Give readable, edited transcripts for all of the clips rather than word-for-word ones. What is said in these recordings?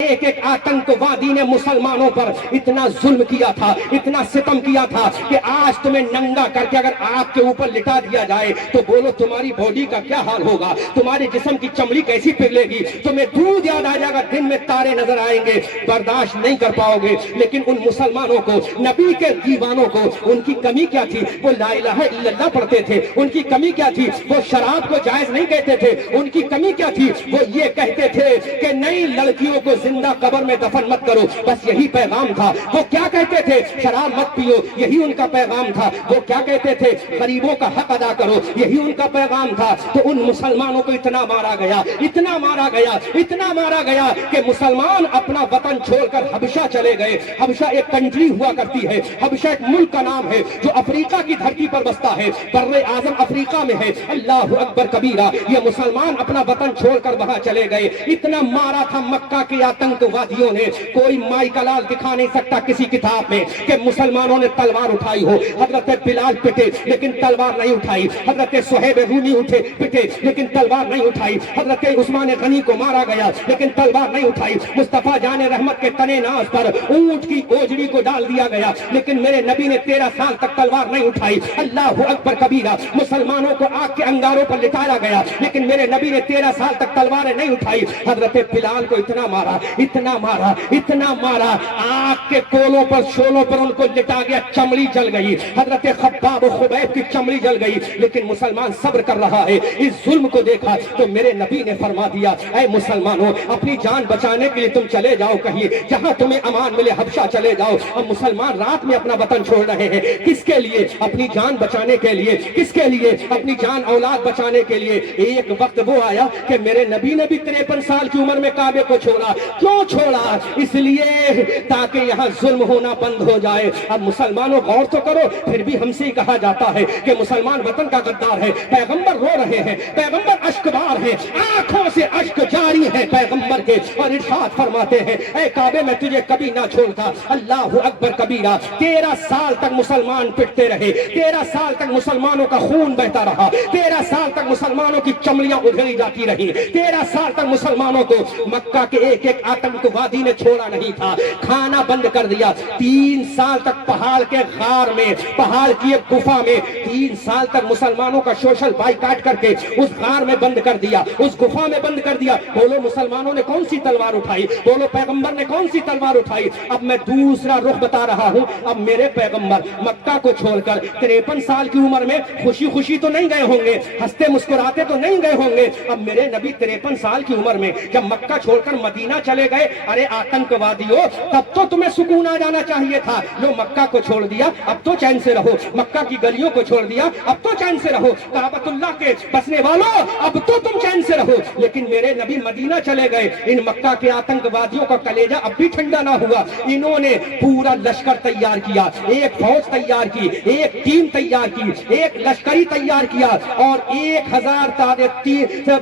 ایک ایک آتنکوادی نے مسلمانوں پر اتنا ظلم کیا تھا، اتنا ستم کیا تھا کہ آج تمہیں ننگا کر کے اگر آگ کے اوپر لٹا دیا جائے تو بولو تمہاری باڈی کا کیا حال ہوگا، تمہارے جسم کی چمڑی کیسی پگھلے گی، تمہیں دودھ یاد آ جائے گا، دن میں تارے نظر آئیں گے، برداشت نہیں کر پاؤ گے۔ لیکن ان مسلمانوں کو، نبی کے دیوانوں کو، ان کی کمی کیا تھی؟ وہ لا الہ الا اللہ پڑھتے تھے۔ ان کی کمی کیا تھی؟ وہ شراب کو جائز نہیں کہتے تھے۔ ان کی کمی کیا تھی؟ وہ یہ کہتے تھے کہ نئی لڑکیوں کو زندہ قبر میں دفن مت کرو، بس یہی پیغام تھا۔ وہ کیا کہتے تھے؟ شراب مت پیو، یہی ان کا پیغام تھا۔ وہ کیا کہتے تھے؟ غریبوں کا حق ادا کرو، یہی ان کا پیغام تھا۔ تو ان مسلمانوں کو اتنا مارا گیا، اتنا مارا گیا، اتنا مارا گیا کہ مسلمان اپنا وطن چھوڑ کر حبشہ چلے گئے۔ حبشہ ایک کنٹری ہوا کرتی ہے، حبشہ ایک ملک کا نام ہے جو افریقہ کی دھرتی پر بستا ہے، بر اعظم افریقہ میں ہے۔ اللہ اکبر کبیرہ، یہ مسلمان اپنا وطن چھوڑ کر وہاں چلے گئے۔ اتنا مارا تھا مکہ کے آتنکوادیوں نے، کوئی مائی کا لال دکھا نہیں سکتا کسی کتاب میں کہ مسلمانوں نے تلوار اٹھائی ہو۔ حضرت بلال پٹے لیکن تلوار نہیں اٹھائی، حضرت صہیب رومی اٹھے پٹے لیکن تلوار نہیں اٹھائی، حضرت عثمان غنی کو مارا گیا لیکن تلوار نہیں اٹھائی، مصطفیٰ جان رحمت کے تنے ناز پر اونٹ کی اوجڑی کو ڈال دیا گیا لیکن میرے نبی نے 13 سال تک تلوار نہیں اٹھائی۔ اللہ اکبر کبیرہ، مسلمانوں کو آگ کے انگاروں پر لٹایا گیا لیکن میرے نبی نے 13 سال تک تلواریں نہیں اٹھائی۔ حضرت بلال کو اتنا مارا، اتنا مارا، اتنا مارا، آگ کے کولوں پر شولوں پر ان کو لٹا گیا، چمڑی جل گئی۔ حضرت خباب و خبیب کی چمڑی جل گئی لیکن مسلمان صبر کر رہا ہے۔ اس ظلم کو دیکھا تو میرے نبی نے فرما دیا، اے مسلمانوں، اپنی جان بچانے کے لیے تم چلے جاؤ کہیں جہاں تمہیں امان ملے، حبشہ چلے جاؤ۔ اب مسلمان رات میں اپنا وطن چھوڑ رہے ہیں، کس کے لیے؟ اپنی جان بچانے کے لیے۔ کس کے لیے؟ اپنی جان اولاد بچانے کے لیے۔ ایک وقت وہ آیا کہ میرے نبی نے بھی 53 سال کی عمر میں کعبے کو چھوڑا۔ کیوں چھوڑا؟ اس لیے تاکہ یہاں ظلم ہونا بند ہو جائے۔ اب مسلمانوں غور تو کرو، پھر بھی ہم سے ہی کہا جاتا ہے کہ مسلمان وطن کا غدار ہے۔ پیغمبر رو رہے ہیں، پیغمبر اشکبار ہیں، آنکھوں سے اشک جاری ہے پیغمبر کے، اور ارشاد فرماتے ہیں، اے کعبے میں تجھے کبھی نہ چھوڑتا۔ اللہ اکبر کبیرہ، 13 سال تک مسلمان پٹتے رہے، 13 سال تک مسلمانوں کا خون بہتا رہا، 13 سال تک مسلمانوں کی چمڑیاں ادھیڑی جاتی رہی، 13 سال تک مسلمانوں کو مکہ کے ایک ایک آتنکوادی نے چھوڑا نہیں تھا، کھانا بند کر دیا۔ 3 سال تک پہاڑ کے غار میں، پہاڑ کی ایک گفا میں 3 سال تک مسلمانوں کا سوشل بائیکاٹ کر کے اس غار میں بند کر دیا، اس گفا میں بند کر دیا۔ بولو مسلمانوں نے کون سی تلوار اٹھائی؟ بولو پیغمبر نے کون سی تلوار اٹھائی؟ اب میں دوسرا رخ بتا رہا ہوں۔ اب میرے پیغمبر مکہ کو چھوڑ کر 53 سال کی عمر میں خوشی خوشی تو نہیں گئے ہوں گے، ہنستے مسکراتے تو نہیں گئے ہوں گے۔ اب میرے نبی 53 سال کی عمر میں جب مکہ چھوڑ کر مدینہ چلے گئے، ارے آتنکوادیوں، تب تو تمہیں سکون آ جانا چاہیے تھا۔ لو مکہ کو چھوڑ دیا، اب تو چین سے رہو، مکہ کی گلیوں کو چھوڑ دیا، اب تو چین سے رہو، کعبۃ اللہ کے بسنے والوں اب تو تم چین سے رہو۔ لیکن میرے نبی مدینہ چلے گئے، ان مکہ کے آتنکوادیوں کا کلیجہ اب بھی ٹھنڈا نہ ہوا۔ انہوں نے پورا لشکر تیار کیا، ایک فوج تیار کی، ایک ٹیم تیار کی، ایک لشکری تیار کیا، اور 1000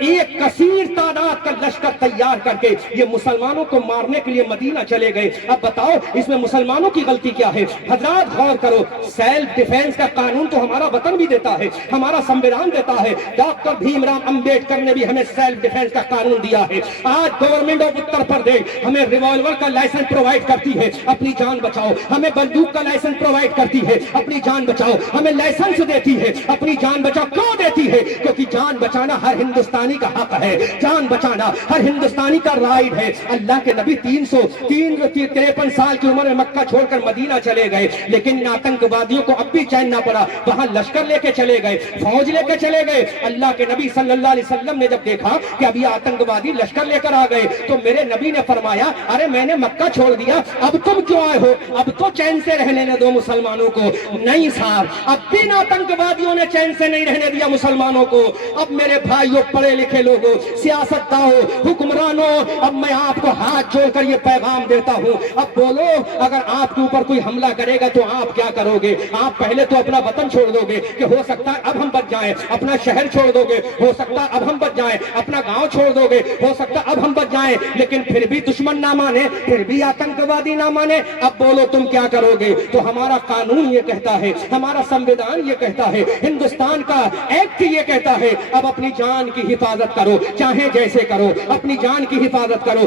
ایک کثیر تعداد کا لشکر تیار کر کے یہ مسلمانوں کو مارنے کے لیے مدینہ چلے گئے۔ اب بتاؤ اس میں مسلمانوں کی غلطی کیا ہے؟ حضرات غور کرو، سیلف ڈیفینس کا قانون تو ہمارا وطن بھی دیتا ہے، ہمارا سنویدھان دیتا ہے، ڈاکٹر بھیم رام امبیڈکر نے بھی ہمیں سیلف ڈیفینس کا قانون دیا ہے۔ آج گورنمنٹ آف اتر پردیش ہمیں ریوالور کا لائسنس پرووائڈ کرتی ہے، اپنی جان بچاؤ، ہمیں بندوق کا لائسنس پرووائڈ کرتی ہے، اپنی جان بچاؤ، ہمیں لائسنس دیتی ہے، اپنی جان بچاؤ۔ کیوں دیتی ہے؟ کیونکہ جان بچانا ہر ہندوستانی کا حق ہے، جان بچانا ہر ہندوستانی کا رائٹ ہے۔ اللہ کے نبی 53 سال کی عمر میں مکہ چھوڑ کر مدینہ چلے گئے، لیکن ان آتنکوادیوں کو اب بھی چین نہ پڑا، وہاں لشکر لے کے چلے گئے، فوج لے کے چلے گئے۔ اللہ کے نبی صلی اللہ علیہ وسلم نے جب دیکھا کہ ابھی آتنکوادی لشکر لے کر آ گئے تو میرے نبی نے فرمایا، ارے میں نے مکہ چھوڑ دیا، اب تم کیوں آئے ہو؟ اب تو چین سے رہنے دو مسلمانوں کو۔ نہیں صاحب، اب بھی آتنکوادیوں نے چین سے نہیں رہنے دیا مسلمانوں کو۔ اب میرے بھائیوں، پڑھے لکھے لوگوں، سیاستدانوں، حکمرانوں، اب میں آپ کو ہاتھ جوڑ کر یہ پیغام دیتا ہوں، اب بولو اگر آپ کے اوپر کوئی حملہ کرے گا تو آپ کیا کرو گے؟ آپ پہلے تو اپنا وطن چھوڑ دو گے کہ ہو سکتا ہے اب ہم بچ جائیں، اپنا شہر چھوڑ دو گے، ہو سکتا ہے اب ہم بچ جائیں، اپنا گاؤں چھوڑ دو گے، ہو سکتا ہے اب ہم بچ جائیں، لیکن پھر بھی دشمن نہ مانے، پھر بھی آتنکوادی نہ مانے، اب بولو تم کیا کرو گے؟ تو ہمارا قانون یہ کہتا ہے، ہمارا سنویدھان یہ کہتا ہے، ہندوستان کا ایکٹ یہ کہتا ہے، اب اپنی جان کی حفاظت کرو، چاہے جیسے کرو، اپنی جان کی حفاظت کرو۔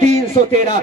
313।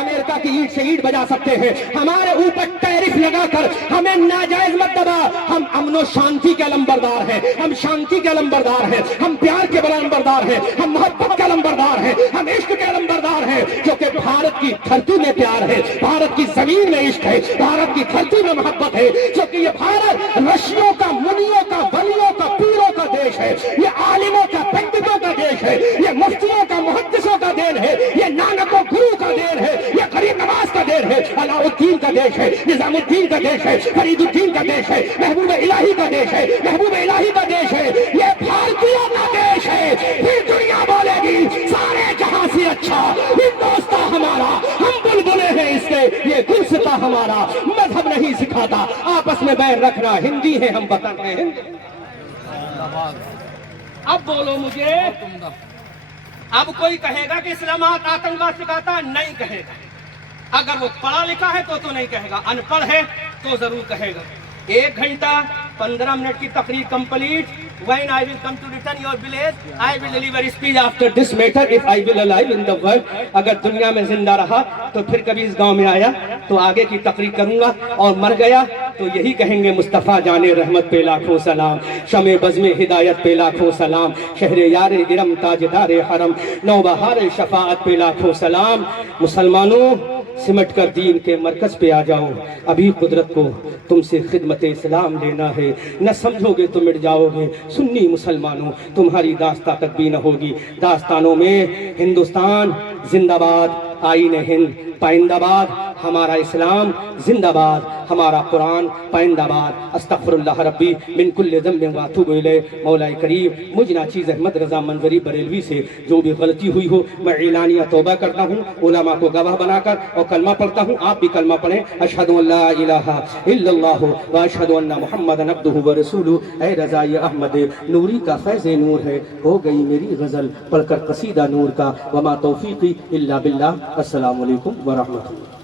امریکہ کی اینٹ سے اینٹ بجا سکتے ہیں، ہمارے اوپر ٹیرف لگا کر ہمیں ناجائز مت دبا۔ ہم امن و شانتی کے علمبردار ہیں، ہم شانتی کے علمبردار ہیں، ہم پیار کے علمبردار ہیں، ہم محبت کے علمبردار ہیں، ہم عشق کے علمبردار ہیں، کیونکہ بھارت کی دھرتی میں پیار ہے، بھارت کی زمین میں عشق ہے، بھارت کی دھرتی میں محبت ہے، کیونکہ یہ بھارت رشیوں کا، منیوں کا، ولیوں کا، پیروں کا دیش ہے، یہ عالموں کا، پنڈتوں کا دیش ہے، یہ مفتیوں کا، محدثوں کا دین ہے، یہ نانک و گرو کا دین ہے، یہ غریب نواز کا دین ہے، علاء الدین کا دیش ہے، نظام الدین کا دیش ہے، فرید الدین کا دیش ہے، محبوب الہی کا دیش ہے، محبوب الہی کا دیش ہے، یہ بھارتیوں کا دیش ہے۔ پھر دنیا بولے گی سارے جہاں سے اچھا ہندوستان ہمارا، ہم بلبلے ہیں اس کے، یہ گلستاں ہمارا، مذہب نہیں سکھاتا آپس میں بیر رکھنا، ہندی ہیں ہم وطن ہیں ہند۔ اب بولو مجھے، اب کوئی کہے گا کہ اسلامات آتنکواد سکھاتا، نہیں کہے گا۔ اگر وہ پڑھا لکھا ہے تو نہیں کہے گا، ان پڑھ ہے تو ضرور کہے گا۔ 1 گھنٹہ 15 منٹ کی تقریر complete. When I will come to return your village, I will deliver speech after this matter if I will alive in the world۔ اگر دنیا میں زندہ رہا تو پھر کبھی اس گاؤں میں آیا تو آگے کی تقریر کروں گا، اور مر گیا تو یہی کہیں گے مصطفیٰ جان رحمت پہ لاکھوں سلام، شمع بزم ہدایت پہ لاکھوں سلام، شہر یار گرم تاجدار حرم، نوبہار شفاعت پہ لاکھوں سلام۔ مسلمانوں، سمٹ کر دین کے مرکز پہ آ جاؤ، ابھی قدرت کو تم سے خدمت اسلام لینا ہے، نہ سمجھو گے تو مٹ جاؤ گے۔ سنی مسلمانوں، تمہاری داستان تک بھی نہ ہوگی۔ داستانوں میں ہندوستان زندہ باد، آئین ہند پائندہ باد، ہمارا اسلام زندہ باد، ہمارا قرآن پائندہ باد۔ استغفر اللہ ربی من کل ذنب واتوب الیہ۔ مولا کریم مجھ ناچیز احمد رضا منظری بریلوی سے جو بھی غلطی ہوئی ہو میں اعلانیہ توبہ کرتا ہوں، علماء کو گواہ بنا کر اور کلمہ پڑھتا ہوں۔ آپ بھی کلمہ پڑھیں، اشہد ان لا الہ الا اللہ و اشہد ان محمدا عبدہ و رسولہ۔ اے رضائی احمد نوری کا فیض نور ہے، ہو گئی میری غزل پڑھ کر قصیدہ نور کا، وما توفیقی الا باللہ۔ السلام علیکم ورحمۃ اللہ۔